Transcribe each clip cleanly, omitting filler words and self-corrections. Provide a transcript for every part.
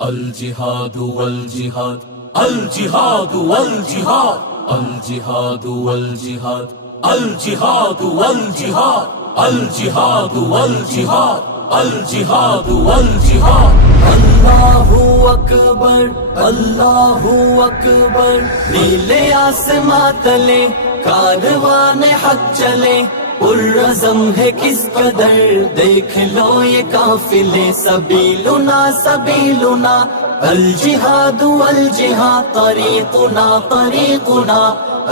الجهاد والجهاد الجهاد والجهاد الجهاد والجهاد الجهاد والجهاد الجهاد والجهاد الجهاد والجهاد اللہ اکبر اللہ اکبر، نیلے آسماں تلے کاروان حق چلے، پرعزم ہے کس قدر دیکھ لو یہ قافلے، سبیلنا سبیلنا الجہاد والجہاد، طریقنا طریقنا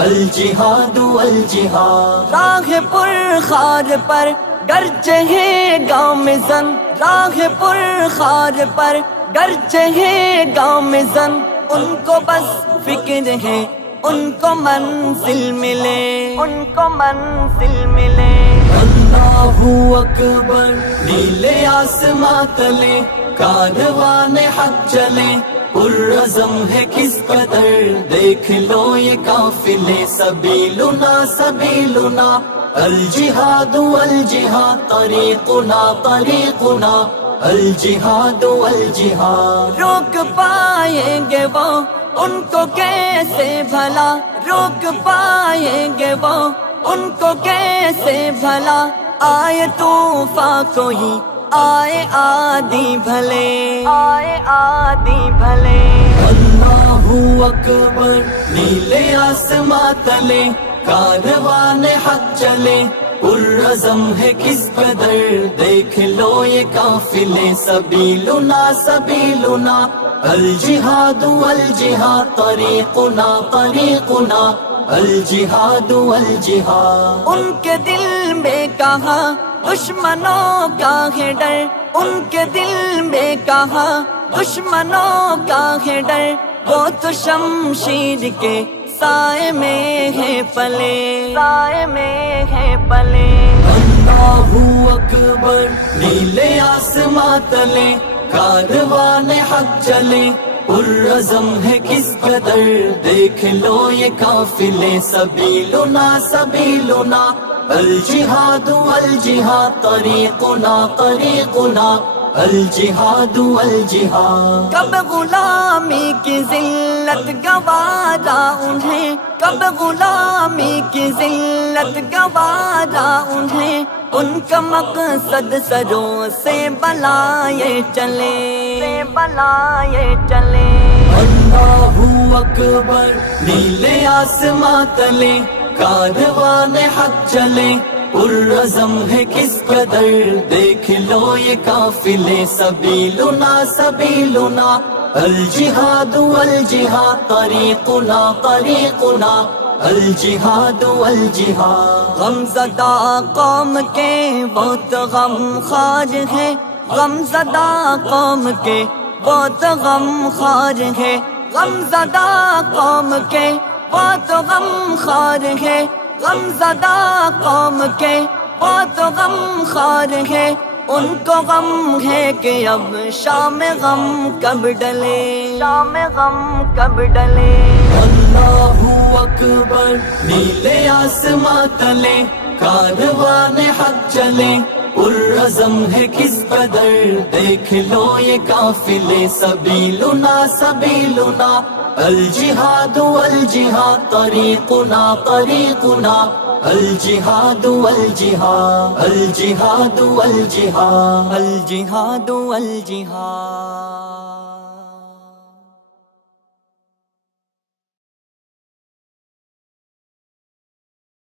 الجہاد والجہاد، راہ پر خار پر گرچہ ہے گاؤں میں زن، راہ پر خار پر گرچہ ہے گاؤں میں زن، ان کو بس فکر ہے ان کو منزل ملے، ان کو منزل ملے۔ اللہ اکبر، نیلے آسماں تلے کاروان حق چلے، پرعزم ہے کس قدر دیکھ لو یہ قافلے، سبیلنا سبیلنا الجہاد والجہاد، طریقنا طریقنا الجہاد والجہاد، روک پائیں گے وہ ان کو کیسے بھلا، روک پائیں گے وہ ان کو کیسے بھلا، آئے طوفان کوئی آئے آدھی بھلے، آئے آدھی بھلے۔ اللہ اکبر، نیلے آسماں تلے کاروان حق چلے، پرعزم ہے کس قدر دیکھ لو یہ قافلے، سبیلنا سبیلنا الجہاد والجہاد، طریقنا طریقنا الجہاد والجہاد، ان کے دل میں کہا دشمنوں کا ہے ڈر، ان کے دل میں کہا دشمنوں کا ہے ڈر، وہ تو شمشیر کے سائے میں ہے پلے، سائے میں ہے پلے۔ اللہ اکبر، نیلے آسماں تلے کاروان حق چلے، پرعزم ہے کس قدر دیکھ لو یہ قافلے، سبیلنا سبیلنا الجہاد والجہاد، طریقنا طریقنا الجہاد والجہاد، کب غلامی کی ذلت گوارا انہیں، کب غلامی کی ذلت گوارا انہیں، ان کا مقصد سروں سے بلائے چلے، سے بلائے چلے۔ اللہ اکبر، نیلے آسماں تلے کاروان حق چلے، پرعزم ہے کس قدر دیکھ لو یہ قافلے، سبیلنا سبیلنا الجہاد والجہاد، طریقنا طریقنا الجہاد والجہاد، غم زدہ قوم کے وہ تو غم خار ہے، غم زدہ قوم کے وہ تو غم خار ہے، غم زدہ قوم کے وہ تو غم خار ہے، غم زدہ قوم کے وہ تو غم خار ہے، ان کو غم ہے کہ اب شام غم کب ڈلے، شام غم کب ڈلے۔ اللہ اکبر، نیلے آسماں تلے کاروان حق چلے، پرعزم ہے کس قدر دیکھ لو یہ قافلے، سبیلنا سبیلنا الجہاد والجہاد، طریقنا طریقنا الجہاد والجہاد، الجہاد والجہاد، الجہاد والجہاد۔